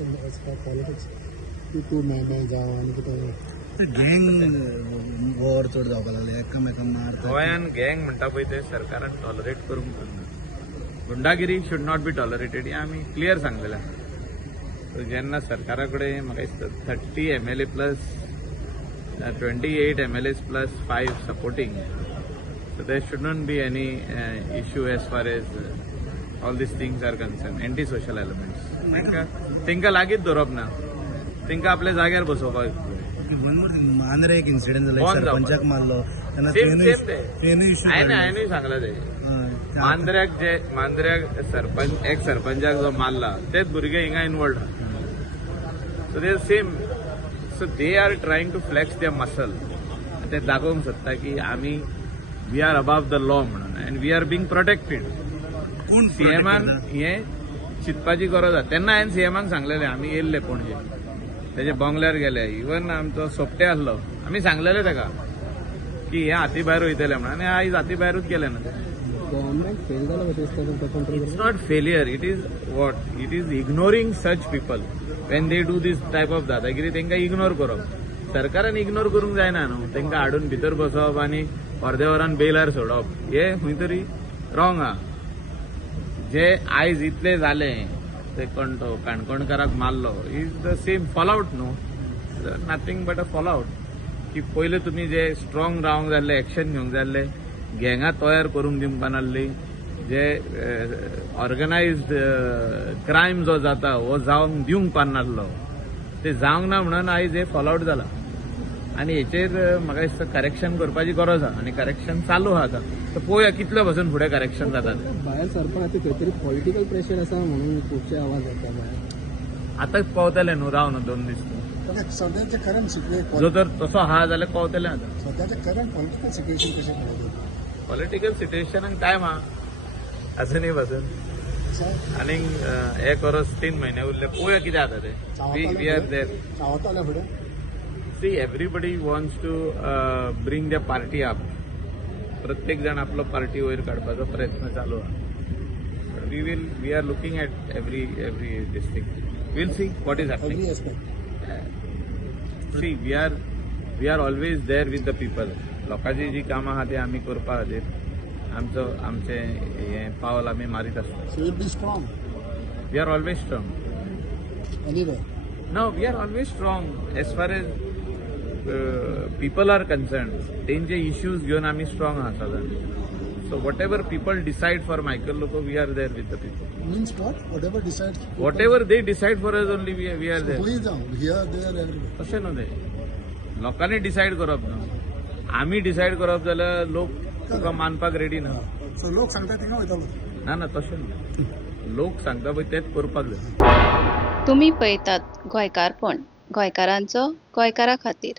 Election as per politics तूं मैं जावं आनी कितें गँग वॉर चड जावपाक लागले एकामेकांक मारता गोंयान गँग म्हणटा पळय ते सरकारान टॉलरेट करूंक ना. गुंडागिरी शुड नॉट बी टॉलरेटेड हें आमी क्लियर सांगलेलें. सो जेन्ना सरकारा कडेन म्हाका दिसता 30 MLA plus 28 MLAs plus 5 supporting, so there shouldn't be any issue as far as all these things are concerned. Anti-social elements. Tinka लागीत धरप ना. तिंका आपल्या जाग्यार बसोवपाक. मांद्रे एक इन्सिडेंट जालो सरपंचाक मारलो तेन्ना हांवें सांगला ते मांद्र्याक सरपंचाक जो मारला तेच भुरगे हिंगा इन्वॉल्ड आहा. So they same. So they are trying to flex their muscle. ते दाखोवंक सोदता की आमी we are above the law म्हणून and we are being protected. कोण सीएमान हें चिंतपाची गरज आसा. तेन्ना हांवें सीएमाक सांगलेलें आमी येयल्ले पणजे तेजे बंगल्यार गेले. इवन आमचो सोपटे आसलो आमी सांगलेलें ताका की हे हाती भायर वयतले म्हणून आनी आयज हाती भायरूच गेले ना. गव्हर्नमेंट फेल जालो. It's not failure. It is what it is ignoring such people. When they do this type of दादागिरी तांकां इग्नोर करप. सरकारान इग्नोर करूंक जायना न्हू. तांकां हाडून भितर बसोवप आनी अर्दे वरान बेलार सोडप हे खंय तरी रॉंग आहा. जे आयज इतले जाले ते काणकोणकाराक मारलो इज द सेम फॉलआउट न्हू. नथींग बट अ फॉलआउट की पयले तुमी जे स्ट्रॉंग रावंक जाल्ले एक्शन घेवंक जाल्ले गँगां तयार करूंक दिवंक नासली. जे ऑर्गनायज्ड क्रायम जो जाता हो जावंक दिवंक पावनासलो ते जावंक ना म्हणून आयज हे फॉलआउट जाला. आनी हेचेर म्हाका दिसता करेक्शन करपाची गरज आहा आनी करेक्शन चालू आहा आतां. तर पळोवया कितले पासून फुडें करेक्शन जातात. भायर सरपण खातीर खंय तरी पॉलिटिकल प्रेशर आसा म्हणून खुबशे आवाज येता भायर. आतां पावतले न्हू. राव न्हू 2 दीस. सद्याचें करंट सिच्युएशन जो तर तसो आहा जाल्यार पावतले आतां. सद्याचें करंट पॉलिटिकल सिच्युएशन कशें पळयता. पॉलिटिकल सिच्युएशनाक टायम आहा अजूनही पासून. आनी 1 वर्स 3 महिने उरले. पळोवया कितें जाता ते. We R there. चावताले फुडें. See everybody wants to bring the party up. प्रत्येक जण आपलो पार्टी वयर काडपाचो प्रयत्न चालू आहा. We are looking at every this thing. We'll see what is happening. Every aspect. See we are always there with the people. लोकांची जी कामां आहा ती आमी करपा खातीर आमचे हे पावल आमी मारीत आसता. So you'll be strong we are always strong. anywhere. No, we are always strong as far as people are concerned. तेंचे issues घेऊन आम्ही strong आहात सदां. So whatever people decide for Michael Loco, we are there with the people. Means what? Whatever decides. Whatever they decide for us, only we are there. Please down here, there, everywhere. तशें न्हू ते. लोकांनी decide करप न्हू. आमी decide करप जाल्यार लोक तुका मानपाक रेडी ना. So लोक सांगता थिंगा वयतालो. ना तशें न्हू. लोक सांगता पळय तेच करपाक जाय. तुम्ही पळयतात गोंयकारपण. गोंयकारांचो गोंयकारा खातीर.